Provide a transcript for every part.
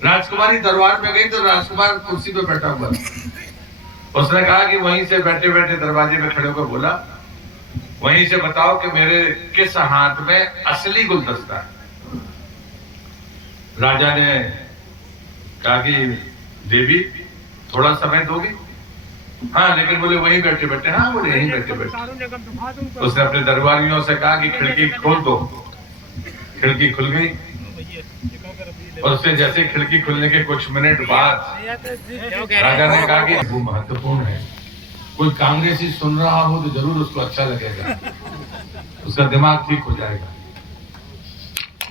राजकुमारी दरबार में गई तो राजकुमार कुर्सी पे बैठा हुआ, उसने कहा कि वहीं से बैठे बैठे दरवाजे में खड़े होकर बोला, वहीं से बताओ कि मेरे किस हाथ में असली गुलदस्ता है। राजा ने कहा कि देवी थोड़ा समय दोगी? हाँ, लेकिन बोले वहीं बैठे बैठे। हाँ बोले यहीं बैठे बैठे। उसने अपने दरबारियों से कहा कि खिड़की खोल दो। खिड़की खुल गई और उससे जैसे खिड़की खुलने के कुछ मिनट बाद राजा ने कहा कि वो महत्वपूर्ण है, कोई कांग्रेसी सुन रहा हो तो जरूर उसको अच्छा लगेगा, उसका दिमाग ठीक हो जाएगा।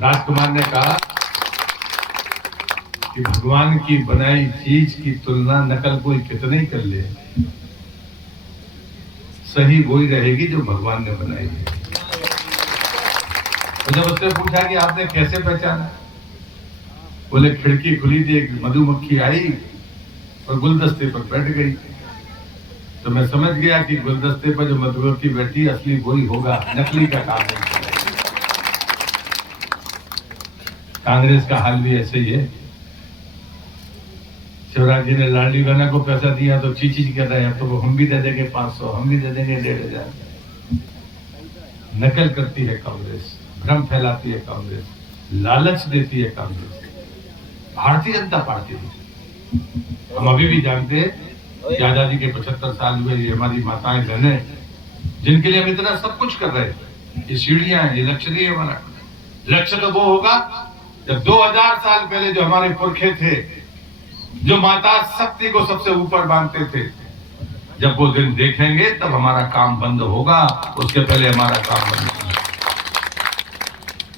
राजकुमार ने कहा कि भगवान की बनाई चीज की तुलना नकल कोई कितने ही कर ले, सही वही रहेगी जो भगवान ने बनाई है। तो जब उससे पूछा कि आपने कैसे पहचाना, बोले खिड़की खुली थी, एक मधुमक्खी आई और गुलदस्ते पर बैठ गई, तो मैं समझ गया कि गुलदस्ते पर जो मधुमक्खी बैठी असली वही होगा, नकली का काम नहीं। कांग्रेस का हाल भी ऐसे ही है। शिवराज जी ने लाडली बहना को पैसा दिया तो चीची कर रहे हैं, तो वो हम भी दे देंगे 500, हम भी दे देंगे 1500। नकल करती है कांग्रेस, भ्रम फैलाती है कांग्रेस, लालच देती है कांग्रेस। भारतीय जनता पार्टी, हम अभी भी जानते हैं कि आजादी के 75 साल हुए, ये हमारी माताएं बहनें जिनके लिए हम इतना सब कुछ कर रहे हैं, ये सीढ़ियां हैं, ये लक्ष्य नहीं है हमारा। लक्ष्य तो वो होगा जब 2000 साल पहले जो हमारे पुरखे थे, जो माता शक्ति को सबसे ऊपर मानते थे, जब वो दिन देखेंगे तब हमारा काम बंद होगा, उसके पहले हमारा काम बंद होगा।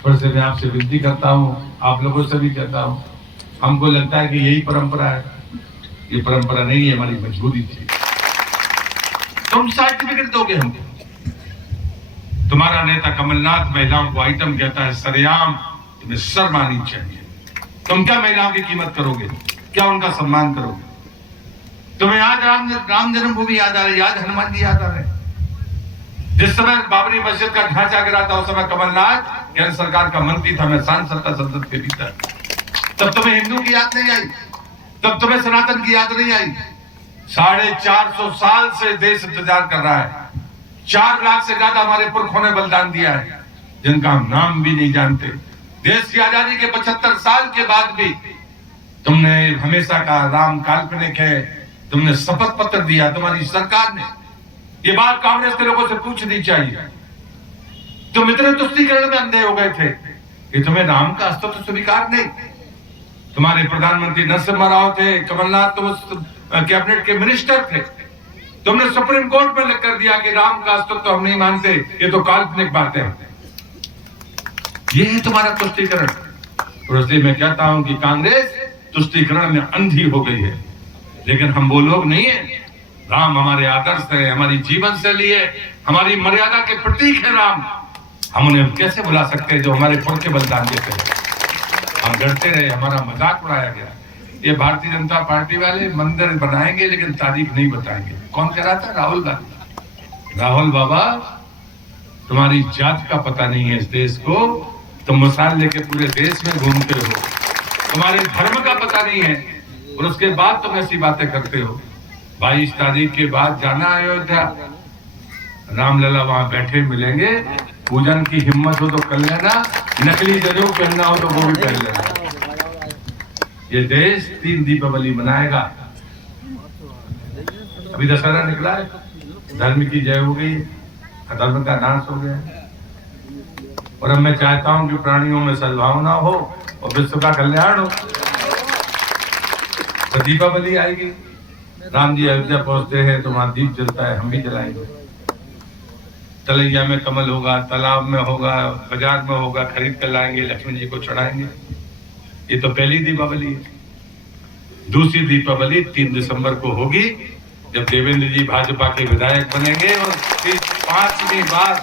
फिर से मैं आपसे विनती करता हूं, आप लोगों से भी कहता हूं, हमको लगता है कि यही परंपरा है, ये परंपरा नहीं है, हमारी मजबूरी थी। तुम सर्टिफिकेट दोगे हमको? तुम्हारा नेता कमलनाथ महिलाओं को आइटम कहता है सरेआम, तुम्हें शर्म आनी चाहिए। तुम क्या महिलाओं की कीमत करोगे, क्या उनका सम्मान करोगे? तुम्हें आज राम जन्मभूमि याद आ रही, आज हनुमान जी याद आ रहे। जिस समय बाबरी मस्जिद का ढांचा गिरा था, उस समय कमलनाथ केंद्र सरकार का मंत्री था, मैं सांसद था संसद के भीतर। तब तुम्हें हिंदू की याद नहीं आई, तब तुम्हें सनातन की याद नहीं आई। 450 साल से देश इंतजार कर रहा है। 4 लाख से ज्यादा हमारे पुरखों ने बलिदान दिया है, जिनका हम नाम भी नहीं जानते। देश की आजादी के 75 साल के बाद भी तुमने हमेशा कहा राम काल्पनिक है, तुमने शपथ पत्र दिया, तुम्हारी सरकार ने। ये बात कांग्रेस के लोगों से पूछनी चाहिए। तुम इतने तुष्टीकरण में अंधे हो गए थे कि तुम्हें राम का अस्तित्व स्वीकार नहीं। तुम्हारे प्रधानमंत्री नरसिम्हा राव थे, कमलनाथ तो उस कैबिनेट के मिनिस्टर थे। तुमने सुप्रीम कोर्ट में लिख कर दिया कि राम का अस्तित्व हम नहीं मानते, ये तो काल्पनिक बातें हैं। ये है तुम्हारा तुष्टीकरण। और इसलिए मैं कहता हूं कि कांग्रेस तुष्टीकरण में अंधी हो गई है, लेकिन हम वो लोग नहीं है। राम हमारे आदर्श है, हमारी जीवन शैली है, हमारी मर्यादा के प्रतीक है राम। हम उन्हें कैसे भुला सकते हैं जो हमारे पुरखे बलिदान देते हैं। हम डरते रहे, हमारा मजाक उड़ाया गया। ये भारतीय जनता पार्टी वाले मंदिर बनाएंगे लेकिन तारीख नहीं बताएंगे। कौन कह रहा था? राहुल गांधी। राहुल बाबा, तुम्हारी जात का पता नहीं है इस देश को, तुम मिसाल लेके पूरे देश में घूमते हो, तुम्हारे धर्म का पता नहीं है, और उसके बाद तुम ऐसी बातें करते हो। 22 तारीख के बाद जाना अयोध्या, रामलला वहां बैठे मिलेंगे। पूजन की हिम्मत हो तो कर लेना, नकली जनेऊ पहनना हो तो वो भी पहन लेना। ये देश 3 दीपावली मनाएगा। अभी दशहरा निकला है, धर्म की जय हो गई, अधर्म का नाश हो गया। और अब मैं चाहता हूं कि प्राणियों में सद्भावना हो और विश्व का कल्याण हो। तो दीपावली आएगी, राम जी अयोध्या पहुंचते हैं तो वहां दीप जलता है, हम भी जलाएंगे। तलैया में कमल होगा, तालाब में होगा, बाजार में होगा, खरीद कर लाएंगे, लक्ष्मण जी को चढ़ाएंगे। ये तो पहली दीपावली है। दूसरी दीपावली 3 दिसंबर को होगी, जब देवेंद्र जी भाजपा के विधायक बनेंगे और 5वीं बार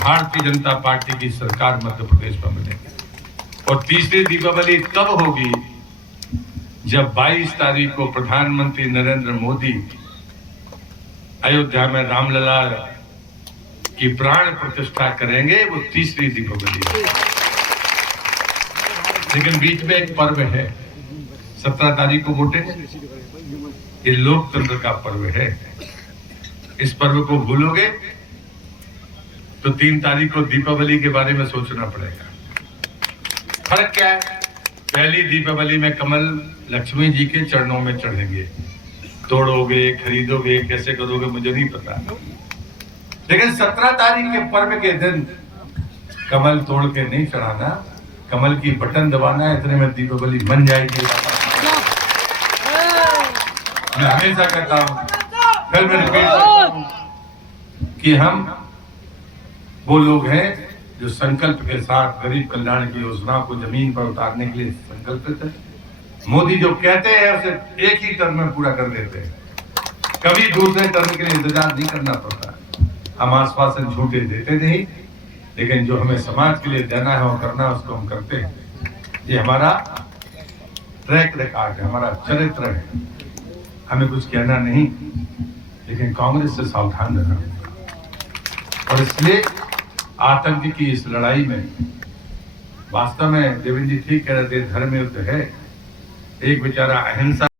भारतीय जनता पार्टी की सरकार मध्य प्रदेश में बनेगी। और तीसरी दीपावली तब होगी जब 22 तारीख को प्रधानमंत्री नरेंद्र मोदी अयोध्या में रामलला की प्राण प्रतिष्ठा करेंगे। वो तीसरी दीपावली है। लेकिन बीच में एक पर्व है, 17 तारीख को वोटिंग। ये लोकतंत्र का पर्व है। इस पर्व को भूलोगे तो 3 तारीख को दीपावली के बारे में सोचना पड़ेगा। फर्क क्या है? पहली दीपावली में कमल लक्ष्मी जी के चरणों में चढ़ेंगे, तोड़ोगे, खरीदोगे, कैसे करोगे मुझे नहीं पता, लेकिन 17 तारीख के पर्व के दिन कमल तोड़ के नहीं चढ़ाना, कमल की बटन दबाना, इतने में दीपावली बन जाएगी। मैं हमेशा कहता हूं, फिर मैं रिपीट करता हूं कि हम वो लोग हैं जो संकल्प के साथ गरीब कल्याण की योजना को जमीन पर उतारने के लिए संकल्पित है। मोदी जो कहते हैं उसे एक ही टर्म में पूरा कर देते हैं, कभी दूसरे टर्म के लिए इंतजार नहीं करना पड़ता। हम आश्वासन झूठे देते नहीं, लेकिन जो हमें समाज के लिए देना है और करना है उसको हम करते हैं। ये हमारा ट्रैक रिकॉर्ड है, हमारा चरित्र है। हमें कुछ कहना नहीं, लेकिन कांग्रेस से सावधान रहना। और इसलिए आतंक की इस लड़ाई में वास्तव में देवेंद्र जी ठीक कह रहे थे, धर्म युद्ध है। एक बेचारा अहिंसा